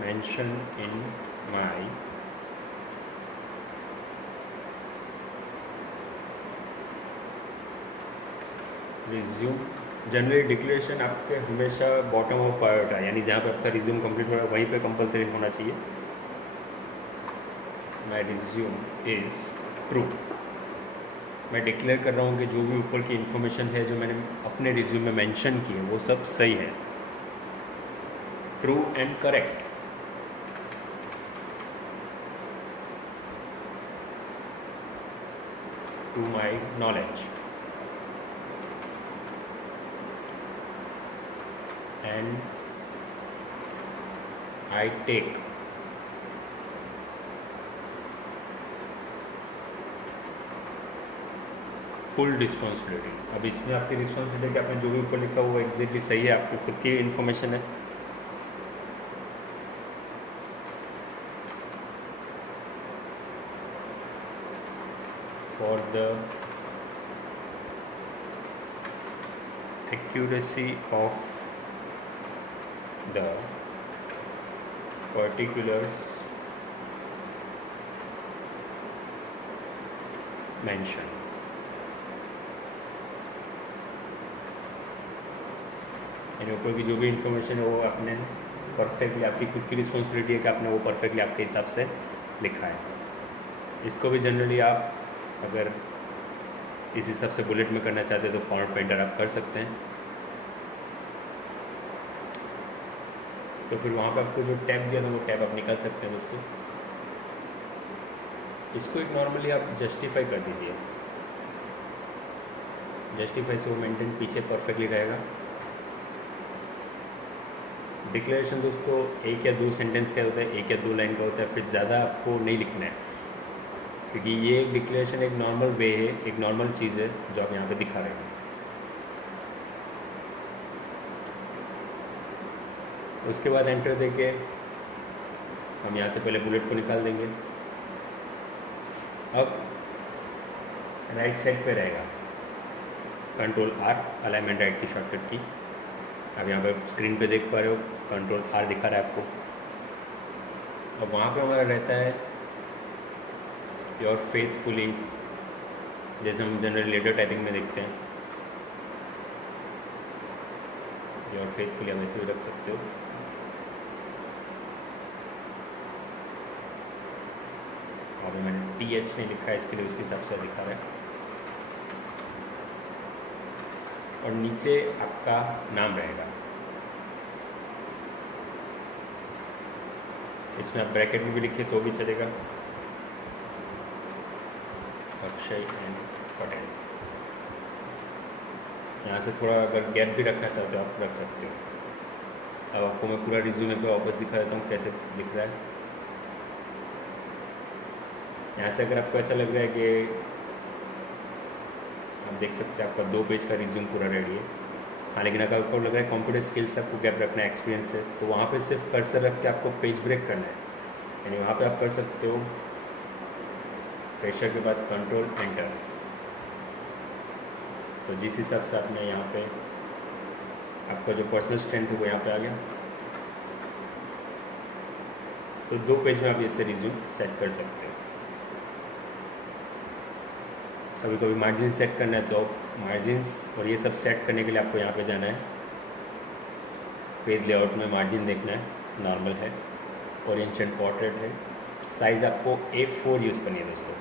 Mention in my resume. Generally declaration आपके हमेशा बॉटम ऑफ बायोटा, यानी जहाँ पे आपका रिज्यूम कंप्लीट हो रहा है वहीं पे कंपलसरी होना चाहिए। माई रिज्यूम इज़ ट्रू। मैं डिक्लेयर कर रहा हूँ कि जो भी ऊपर की इन्फॉर्मेशन है जो मैंने अपने रिज्यूम में मेंशन की है वो सब सही है, true and correct. To my knowledge and I take full responsibility. अब इसमें आपकी रिस्पॉन्सिबिलिटी कि आपने जो भी ऊपर लिखा वो एग्जैक्टली सही है, आपकी खुद की इन्फॉर्मेशन है। For the accuracy of the particulars mention. यानी ऊपर की जो भी इंफॉर्मेशन है वो आपने परफेक्टली, आपकी खुद की रिस्पॉन्सिबिलिटी है कि आपने वो परफेक्टली आपके हिसाब से लिखा है। इसको भी जनरली आप अगर इस हिसाब से बुलेट में करना चाहते हैं तो फॉन्ट पेंटर आप कर सकते हैं। तो फिर वहाँ पे आपको जो टैब दिया था वो टैब आप निकाल सकते हैं दोस्तों। इसको एक नॉर्मली आप जस्टिफाई कर दीजिए, जस्टिफाई से वो मेंटेन पीछे परफेक्टली रहेगा। डिक्लेरेशन दोस्तों एक या दो सेंटेंस का होता है, एक या दो लाइन का होता है, फिर ज़्यादा आपको नहीं लिखना है, क्योंकि ये एक डिक्लेरेशन एक नॉर्मल वे है, एक नॉर्मल चीज़ है जो आप यहाँ पे दिखा रहे हैं। उसके बाद एंटर देके हम यहाँ से पहले बुलेट को निकाल देंगे। अब राइट साइड पे रहेगा कंट्रोल आर, अलाइनमेंट राइट की शॉर्टकट की। अब यहाँ पे स्क्रीन पे देख पा रहे हो कंट्रोल आर दिखा रहा है आपको। अब वहाँ पे हमारा रहता है योर फेथफुली, जैसे हम जनरल लेटर टाइपिंग में देखते हैं, योर फेथफुली हम ऐसे भी रख सकते हो। अभी मैंने TH नहीं लिखा है, इसके लिए उसके हिसाब से दिखा रहा है। और नीचे आपका नाम रहेगा, इसमें आप ब्रैकेट में भी लिखिए तो भी चलेगा, अक्षय एंड पटेल। यहाँ से थोड़ा अगर गैप भी रखना चाहते हो आप रख सकते हो। अब आपको मैं पूरा रिज्यूमे पे वापस दिखा देता हूँ कैसे लिख रहा है। यहाँ से अगर आपको ऐसा लग रहा है कि आप देख सकते हैं आपका 2 पेज का रिज्यूम पूरा रेडी है। हाँ, लेकिन अगर आपको लग रहा है कंप्यूटर स्किल्स आपको गैप रखना है, एक्सपीरियंस है, तो वहाँ पे सिर्फ कर्सर रख के आपको पेज ब्रेक करना है। यानी वहाँ पे आप कर सकते हो फ्रेशर के बाद कंट्रोल एंटर। तो जिस हिसाब से आपने यहाँ पे आपका जो पर्सनल स्ट्रेंथ है वो यहाँ पे आ गया। तो 2 पेज में आप इससे रिज्यूम सेट कर सकते हो। कभी कभी मार्जिन सेट करना है तो मार्जिन्स और ये सब सेट करने के लिए आपको यहाँ पे जाना है, पेज लेआउट में मार्जिन देखना है, नॉर्मल है, ओरिएंटेड पोर्ट्रेट है, साइज़ आपको A4 यूज़ करनी है दोस्तों।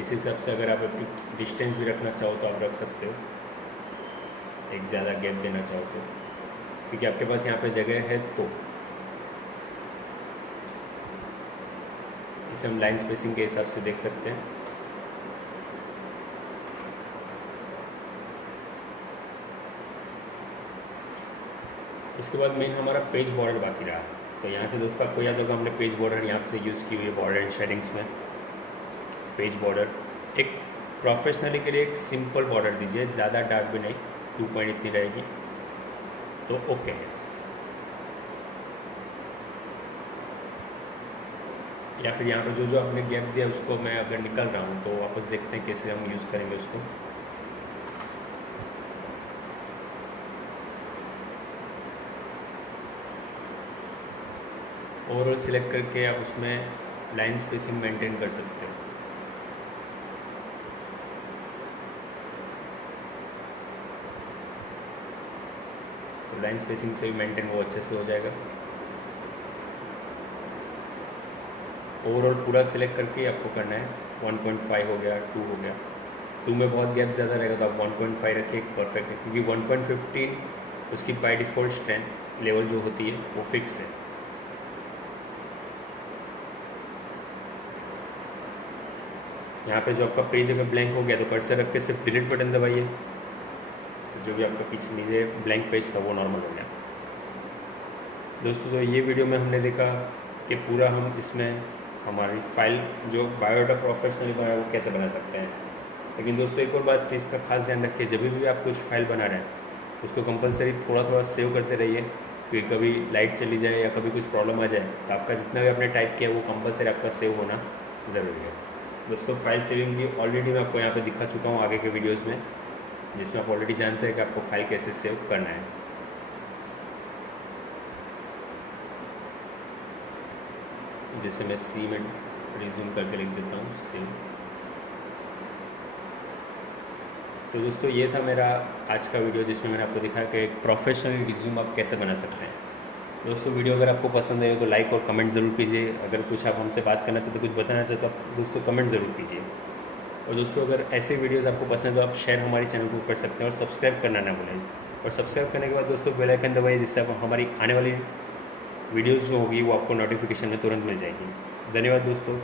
इस हिसाब से अगर आप डिस्टेंस भी रखना चाहो तो आप रख सकते हो, एक ज़्यादा गैप देना चाहो तो, क्योंकि आपके पास यहाँ पे जगह है। तो इसे हम लाइन स्पेसिंग के हिसाब से देख सकते हैं। उसके बाद मेन हमारा पेज बॉर्डर बाकी रहा। तो यहाँ से दोस्तों आपको याद होगा हमने पेज बॉर्डर यहाँ से यूज़ की हुई है बॉर्डर एंड शेडिंग्स में। पेज बॉर्डर एक प्रोफेशनली के लिए एक सिंपल बॉर्डर दीजिए, ज़्यादा डार्क भी नहीं, 2 पॉइंट इतनी रहेगी तो ओके है। या फिर यहाँ पर जो जो आपने गैप दिया उसको मैं अगर निकल रहा हूँ तो वापस देखते हैं कैसे हम यूज़ करेंगे उसको। ओवरऑल सिलेक्ट करके आप उसमें लाइन स्पेसिंग मेंटेन कर सकते हो। तो लाइन स्पेसिंग से भी मेंटेन वो अच्छे से हो जाएगा। ओवरऑल पूरा सिलेक्ट करके आपको करना है। 1.5 हो गया, 2 हो गया, 2 में बहुत गैप ज़्यादा रहेगा तो आप 1.5 रखिए, परफेक्ट है, क्योंकि 1.15 उसकी बाय डिफ़ॉल्ट स्ट्रेंथ लेवल जो होती है वो फिक्स है। यहाँ पे जो आपका पेज अगर ब्लैंक हो गया तो कर्सर रख के सिर्फ डिलीट बटन दबाइए, तो जो भी आपका पीछे नीचे ब्लैंक पेज था वो नॉर्मल हो गया। दोस्तों तो ये वीडियो में हमने देखा कि पूरा हम इसमें हमारी फाइल जो बायोडाटा प्रोफेशनली बनाया वो कैसे बना सकते हैं। लेकिन दोस्तों एक और बात चीज़ का खास ध्यान रखिए, जब भी आप कुछ फाइल बना रहे हैं उसको कंपलसरी थोड़ा थोड़ा सेव करते रहिए, क्योंकि कभी लाइट चली जाए या कभी कुछ प्रॉब्लम आ जाए तो आपका जितना भी आपने टाइप किया वो कंपलसरी आपका सेव होना ज़रूरी है। दोस्तों फाइल सेविंग भी ऑलरेडी मैं आपको यहाँ पे दिखा चुका हूँ आगे के वीडियोस में, जिसमें आप ऑलरेडी जानते हैं कि आपको फाइल कैसे सेव करना है। जैसे मैं सी में रिज्यूम करके लिख देता हूँ सी। तो दोस्तों ये था मेरा आज का वीडियो जिसमें मैंने आपको दिखाया कि एक प्रोफेशनल रिज्यूम आप कैसे बना सकते हैं। दोस्तों वीडियो अगर आपको पसंद है तो लाइक और कमेंट ज़रूर कीजिए। अगर कुछ आप हमसे बात करना चाहते कुछ बताना चाहते तो आप दोस्तों कमेंट ज़रूर कीजिए। और दोस्तों अगर ऐसे वीडियोस आपको पसंद है तो आप शेयर हमारे चैनल को कर सकते हैं और सब्सक्राइब करना ना भूलें। और सब्सक्राइब करने के बाद दोस्तों बेल आइकन दबाइए जिससे आप हमारी आने वाली वीडियोज़ जो होगी वो आपको नोटिफिकेशन में तुरंत मिल जाएगी। धन्यवाद दोस्तों।